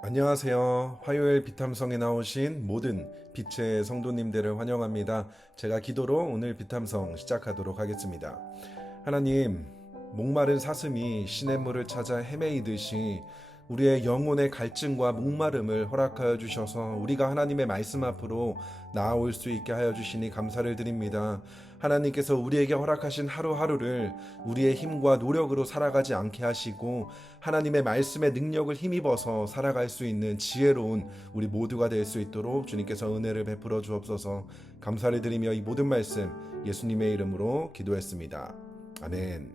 안녕하세요. 화요일 비탐성에 나오신 모든 빛의 성도님들을 환영합니다. 제가 기도로 오늘 비탐성 시작하도록 하겠습니다. 하나님, 목마른 사슴이 시냇물을 찾아 헤매이듯이 우리의 영혼의 갈증과 목마름을 허락하여 주셔서 우리가 하나님의 말씀 앞으로 나아올 수 있게 하여 주시니 감사를 드립니다. 하나님께서 우리에게 허락하신 하루하루를 우리의 힘과 노력으로 살아가지 않게 하시고 하나님의 말씀의 능력을 힘입어서 살아갈 수 있는 지혜로운 우리 모두가 될 수 있도록 주님께서 은혜를 베풀어 주옵소서. 감사를 드리며 이 모든 말씀 예수님의 이름으로 기도했습니다. 아멘.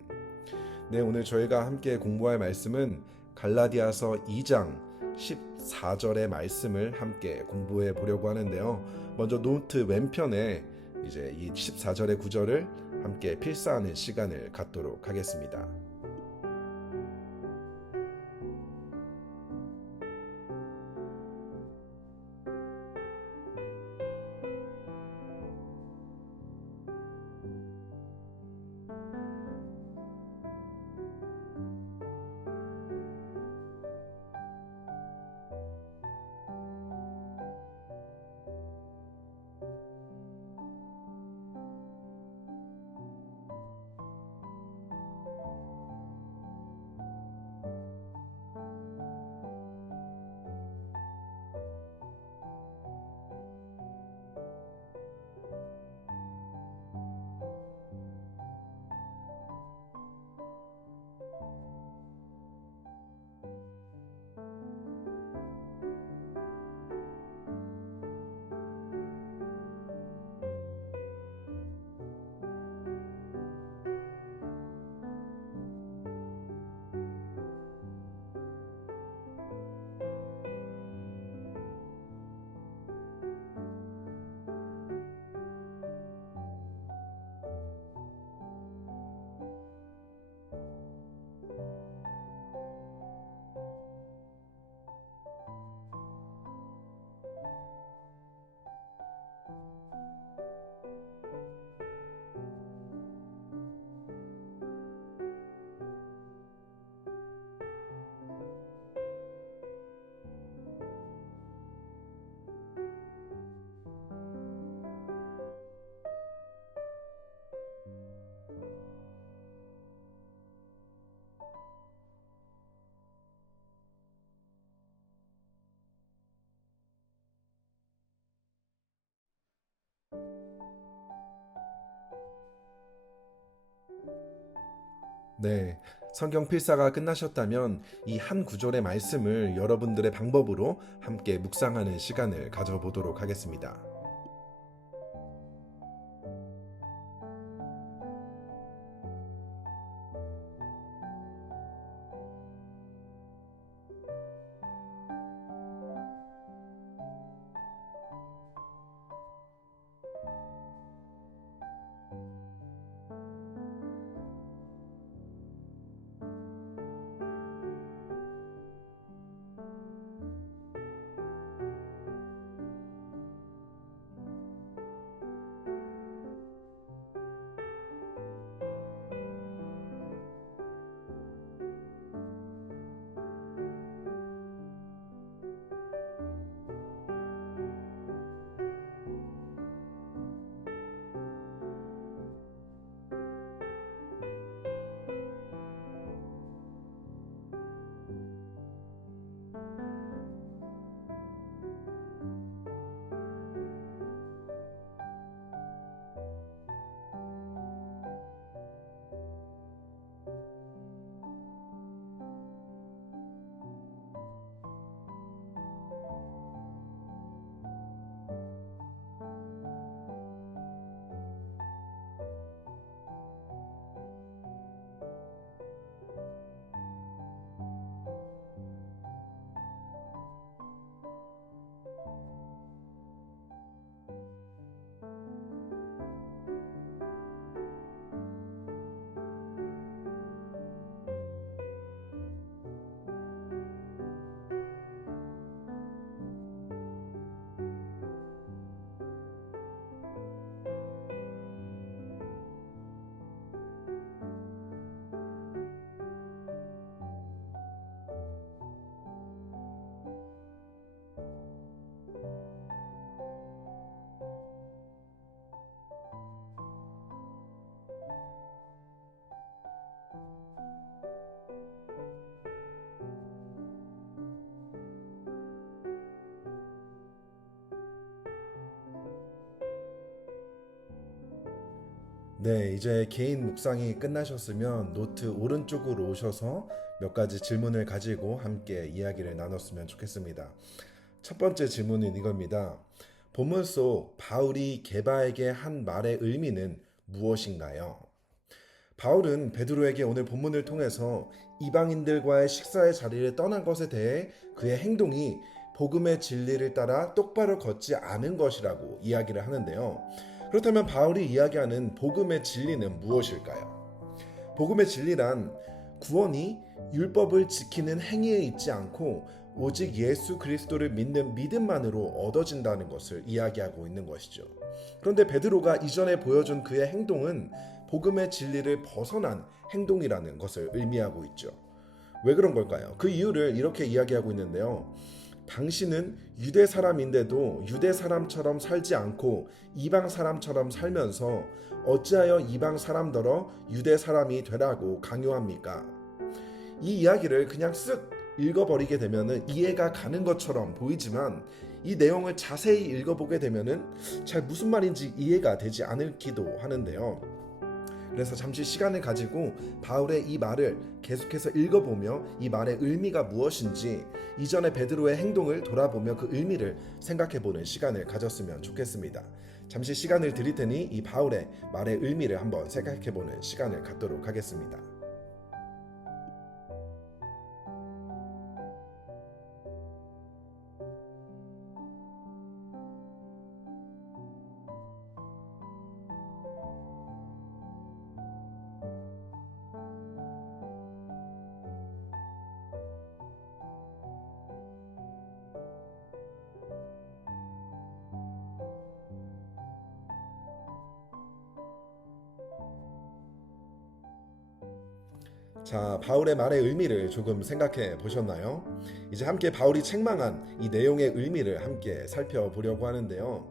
네, 오늘 저희가 함께 공부할 말씀은 갈라디아서 2장 14절의 말씀을 함께 공부해 보려고 하는데요. 먼저 노트 왼편에 이제 이 14절의 구절을 함께 필사하는 시간을 갖도록 하겠습니다. 네, 성경 필사가 끝나셨다면 이 한 구절의 말씀을 여러분들의 방법으로 함께 묵상하는 시간을 가져보도록 하겠습니다. 네, 이제 개인 묵상이 끝나셨으면 노트 오른쪽으로 오셔서 몇 가지 질문을 가지고 함께 이야기를 나눴으면 좋겠습니다. 첫 번째 질문은 이겁니다. 본문 속 바울이 게바에게 한 말의 의미는 무엇인가요? 바울은 베드로에게 오늘 본문을 통해서 이방인들과의 식사의 자리를 떠난 것에 대해 그의 행동이 복음의 진리를 따라 똑바로 걷지 않은 것이라고 이야기를 하는데요. 그렇다면 바울이 이야기하는 복음의 진리는 무엇일까요? 복음의 진리란 구원이 율법을 지키는 행위에 있지 않고 오직 예수 그리스도를 믿는 믿음만으로 얻어진다는 것을 이야기하고 있는 것이죠. 그런데 베드로가 이전에 보여준 그의 행동은 복음의 진리를 벗어난 행동이라는 것을 의미하고 있죠. 왜 그런 걸까요? 그 이유를 이렇게 이야기하고 있는데요. 당신은 유대 사람인데도 유대 사람처럼 살지 않고 이방 사람처럼 살면서 어찌하여 이방 사람더러 유대 사람이 되라고 강요합니까? 이 이야기를 그냥 쓱 읽어버리게 되면은 이해가 가는 것처럼 보이지만 이 내용을 자세히 읽어보게 되면은 잘 무슨 말인지 이해가 되지 않기도 하는데요. 그래서 잠시 시간을 가지고 바울의 이 말을 계속해서 읽어보며 이 말의 의미가 무엇인지 이전의 베드로의 행동을 돌아보며 그 의미를 생각해보는 시간을 가졌으면 좋겠습니다. 잠시 시간을 드릴 테니 이 바울의 말의 의미를 한번 생각해보는 시간을 갖도록 하겠습니다. 자, 바울의 말의 의미를 조금 생각해 보셨나요? 이제 함께 바울이 책망한 이 내용의 의미를 함께 살펴보려고 하는데요.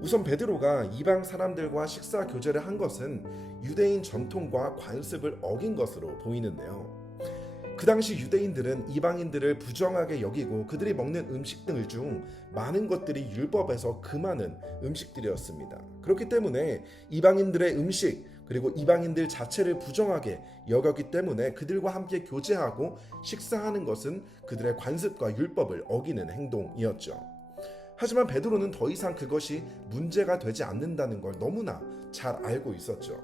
우선 베드로가 이방 사람들과 식사 교제를 한 것은 유대인 전통과 관습을 어긴 것으로 보이는데요. 그 당시 유대인들은 이방인들을 부정하게 여기고 그들이 먹는 음식들 중 많은 것들이 율법에서 금하는 음식들이었습니다. 그렇기 때문에 이방인들의 음식 그리고 이방인들 자체를 부정하게 여겼기 때문에 그들과 함께 교제하고 식사하는 것은 그들의 관습과 율법을 어기는 행동이었죠. 하지만 베드로는 더 이상 그것이 문제가 되지 않는다는 걸 너무나 잘 알고 있었죠.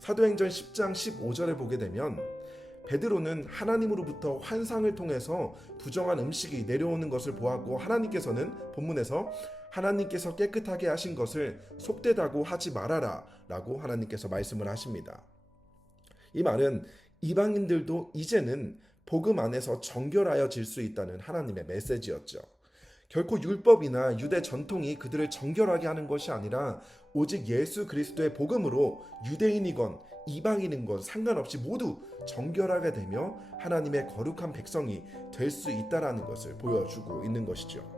사도행전 10장 15절을 보게 되면 베드로는 하나님으로부터 환상을 통해서 부정한 음식이 내려오는 것을 보았고 하나님께서는 본문에서 하나님께서 깨끗하게 하신 것을 속되다고 하지 말아라 라고 하나님께서 말씀을 하십니다. 이 말은 이방인들도 이제는 복음 안에서 정결하여질 수 있다는 하나님의 메시지였죠. 결코 율법이나 유대 전통이 그들을 정결하게 하는 것이 아니라 오직 예수 그리스도의 복음으로 유대인이건 이방인인 건 상관없이 모두 정결하게 되며 하나님의 거룩한 백성이 될 수 있다라는 것을 보여주고 있는 것이죠.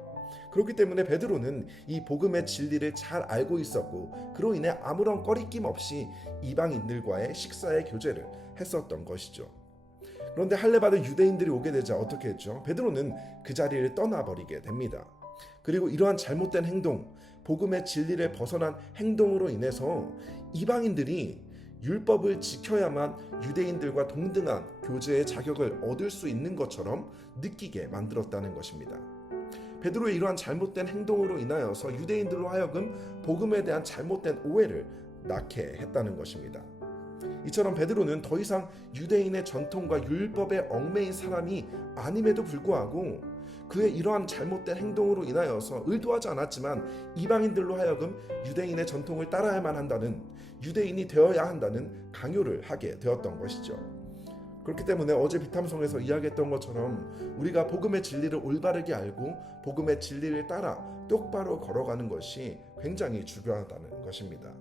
그렇기 때문에 베드로는 이 복음의 진리를 잘 알고 있었고 그로 인해 아무런 꺼리낌 없이 이방인들과의 식사의 교제를 했었던 것이죠. 그런데 할례받은 유대인들이 오게 되자 어떻게 했죠? 베드로는 그 자리를 떠나버리게 됩니다. 그리고 이러한 잘못된 행동, 복음의 진리를 벗어난 행동으로 인해서 이방인들이 율법을 지켜야만 유대인들과 동등한 교제의 자격을 얻을 수 있는 것처럼 느끼게 만들었다는 것입니다. 베드로의 이러한 잘못된 행동으로 인하여서 유대인들로 하여금 복음에 대한 잘못된 오해를 낳게 했다는 것입니다. 이처럼 베드로는 더 이상 유대인의 전통과 율법에 얽매인 사람이 아님에도 불구하고 그의 이러한 잘못된 행동으로 인하여서 의도하지 않았지만 이방인들로 하여금 유대인의 전통을 따라야만 한다는, 유대인이 되어야 한다는 강요를 하게 되었던 것이죠. 그렇기 때문에 어제 비탐성에서 이야기했던 것처럼 우리가 복음의 진리를 올바르게 알고 복음의 진리를 따라 똑바로 걸어가는 것이 굉장히 중요하다는 것입니다.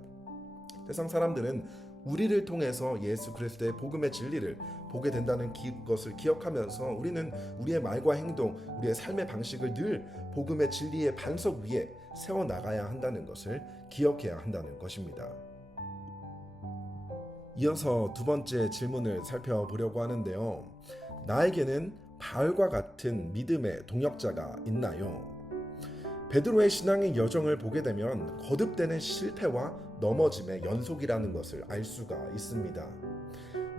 세상 사람들은 우리를 통해서 예수 그리스도의 복음의 진리를 보게 된다는 것을 기억하면서 우리는 우리의 말과 행동, 우리의 삶의 방식을 늘 복음의 진리의 반석 위에 세워나가야 한다는 것을 기억해야 한다는 것입니다. 이어서 두 번째 질문을 살펴보려고 하는데요. 나에게는 바울과 같은 믿음의 동역자가 있나요? 베드로의 신앙의 여정을 보게 되면 거듭되는 실패와 넘어짐의 연속이라는 것을 알 수가 있습니다.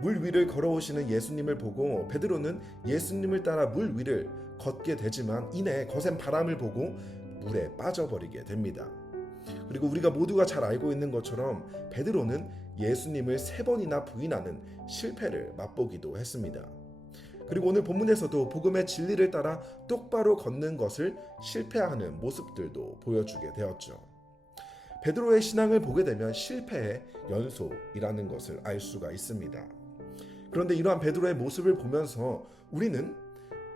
물 위를 걸어오시는 예수님을 보고 베드로는 예수님을 따라 물 위를 걷게 되지만 이내 거센 바람을 보고 물에 빠져버리게 됩니다. 그리고 우리가 모두가 잘 알고 있는 것처럼 베드로는 예수님을 3번이나 부인하는 실패를 맛보기도 했습니다. 그리고 오늘 본문에서도 복음의 진리를 따라 똑바로 걷는 것을 실패하는 모습들도 보여주게 되었죠. 베드로의 신앙을 보게 되면 실패의 연속이라는 것을 알 수가 있습니다. 그런데 이러한 베드로의 모습을 보면서 우리는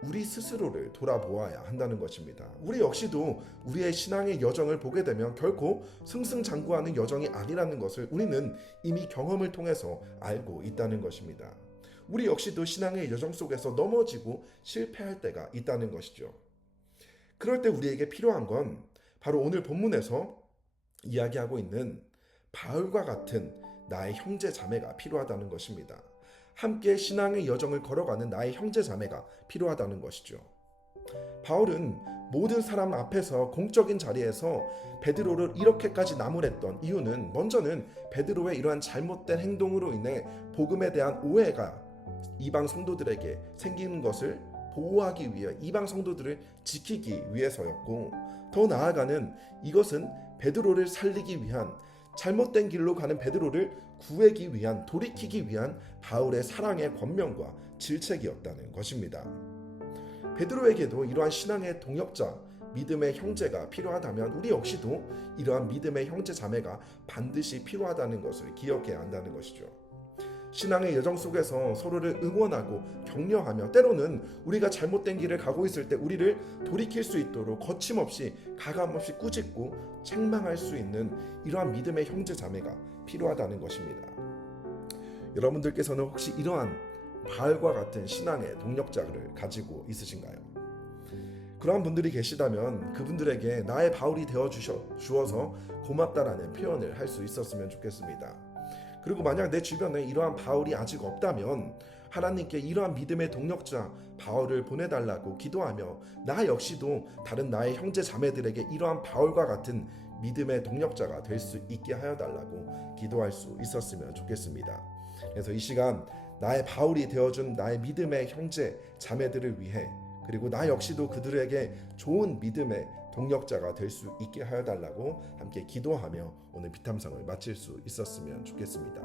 우리 스스로를 돌아보아야 한다는 것입니다. 우리 역시도 우리의 신앙의 여정을 보게 되면 결코 승승장구하는 여정이 아니라는 것을 우리는 이미 경험을 통해서 알고 있다는 것입니다. 우리 역시도 신앙의 여정 속에서 넘어지고 실패할 때가 있다는 것이죠. 그럴 때 우리에게 필요한 건 바로 오늘 본문에서 이야기하고 있는 바울과 같은 나의 형제 자매가 필요하다는 것입니다. 함께 신앙의 여정을 걸어가는 나의 형제 자매가 필요하다는 것이죠. 바울은 모든 사람 앞에서 공적인 자리에서 베드로를 이렇게까지 나무랬던 이유는 먼저는 베드로의 이러한 잘못된 행동으로 인해 복음에 대한 오해가 이방 성도들에게 생기는 것을 보호하기 위해 이방 성도들을 지키기 위해서였고, 더 나아가는 이것은 베드로를 살리기 위한, 잘못된 길로 가는 베드로를 구하기 위한, 돌이키기 위한 바울의 사랑의 권면과 질책이었다는 것입니다. 베드로에게도 이러한 신앙의 동역자, 믿음의 형제가 필요하다면 우리 역시도 이러한 믿음의 형제 자매가 반드시 필요하다는 것을 기억해야 한다는 것이죠. 신앙의 여정 속에서 서로를 응원하고 격려하며, 때로는 우리가 잘못된 길을 가고 있을 때 우리를 돌이킬 수 있도록 거침없이 가감없이 꾸짖고 책망할 수 있는 이러한 믿음의 형제 자매가 필요하다는 것입니다. 여러분들께서는 혹시 이러한 바울과 같은 신앙의 동력자를 가지고 있으신가요? 그러한 분들이 계시다면 그분들에게 나의 바울이 되어 주어서 고맙다라는 표현을 할 수 있었으면 좋겠습니다. 그리고 만약 내 주변에 이러한 바울이 아직 없다면 하나님께 이러한 믿음의 동력자 바울을 보내달라고 기도하며, 나 역시도 다른 나의 형제 자매들에게 이러한 바울과 같은 믿음의 동력자가 될 수 있게 하여 달라고 기도할 수 있었으면 좋겠습니다. 그래서 이 시간 나의 바울이 되어준 나의 믿음의 형제 자매들을 위해, 그리고 나 역시도 그들에게 좋은 믿음의 동력자가 될 수 있게 하여 달라고 함께 기도하며 오늘 비탐성을 마칠 수 있었으면 좋겠습니다.